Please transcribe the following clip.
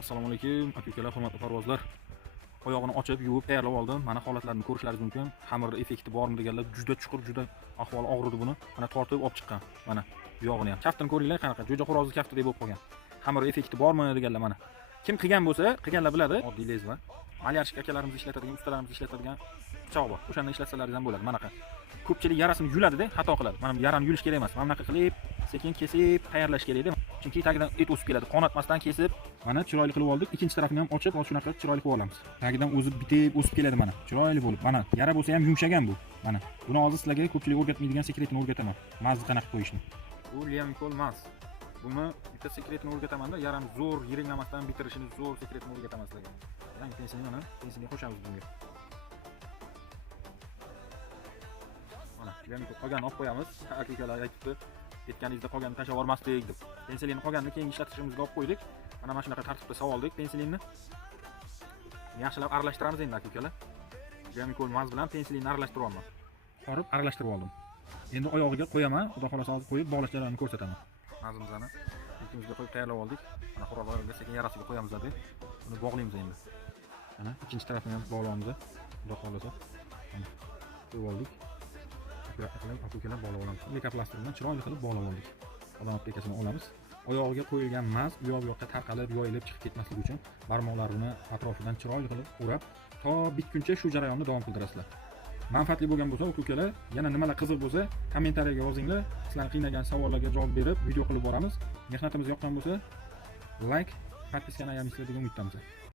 Assalomu alaykum, aka-ukalar, hurmatli parvozlar. Oyog'ini ochib, yuvib, tayyorlab oldim. Mana holatlarini ko'rishlaringiz mumkin. Xamir effekti bormi deganlar, juda chuqur, juda ahvoli og'ridi buni. Mana tortib olib chiqqan. Mana bu yog'ini ham. Kaftini ko'ringlar, qanaqa jo'ja xo'rozni kaftidek bo'lib qolgan. Xamir effekti bormi deganlar mana. Kim qilgan bo'lsa, qilganlar biladi. Oddiy lezva. Malyarshik akalarimiz ishlatadigan, ustalarimiz ishlatadigan pichoq bor. O'shani ishlatsangiz ham bo'ladi. Manaqa. Ko'pchilik yarasini yuladi-da, xato qiladi. Mana yarani yulish kerak emas. Mana bunaqa qilib, sekin kesib, tayyorlash kerak-da. Chunki tagidan et o'sib keladi. Qonatmasdan kesib, mana chiroyli qilib oldik. Ikkinchi tarafini ham ochib, shunaqa chiroyli qilib olamiz. Tagidan o'zib bitib, o'sib keladi mana. Chiroyli bo'lib. Mana yara bo'lsa ham yumshagan bu. Mana. Buni hozir sizlarga ko'pchilik o'rgatmaydigan sekretini o'rgataman. Mazni qanaqa qo'yishni. Bu Liam Maz. Buni bitta sekretini o'rgataman-da, yarani zo'r yiringlamasdan bitirishini zo'r sekretini o'rgataman sizlarga. Mana pensilni mana, pensilni qo'shamiz bunga. Mana, Liam qolganini olib qo'yamiz. Aka-ukalar aytibdi. Ketganingizda qolganini tashlab yubormasdik deb. Pensilni qolganini keyingi ishlatishimizga olib qo'ydik. Mana shunaqa tartibda savoldik pensilni. Yaxshilab aralashtiramiz endi aka-ukalar. Jamikol maz bilan pensilni aralashtiryapman. Qorib aralashtirib oldim. Endi oyog'iga qo'yaman, xudo xolasa hozir qo'yib bog'lash jarayonini ko'rsataman. Mazimizni ikkimizga qo'yib tayyorlab oldik. Mana xo'rozlarga sekin yarasiga qo'yamiz deb. Buni bog'laymiz endi. Mana ikkinchi tarafini ham bog'laymiz. Xudo xolasa. Mana qo'yib oldik. Aka-ukalar bog'lab olamiz. Lekaplastr bilan chiroyli qilib bog'lab oldik. Odam aplikasini olamiz. Oyog'iga qo'yilgan maz u yoq-yoqqa tarqalib, yoyilib chiqib ketmasligi uchun barmoqlarini atrofidan chiroyli qilib o'rab, to bitguncha shu jarayonni davom qildirasizlar. Manfaatli bo'lgan bo'lsa, aka-ukalar, yana nimalar qiziq bo'lsa, kommentariyaga yozinglar. Sizlarni qiynagan savollarga javob berib, video qilib boramiz. Mehnatimiz yoqqan bo'lsa, like, podpiskani ayamizlar degan umiddamiz.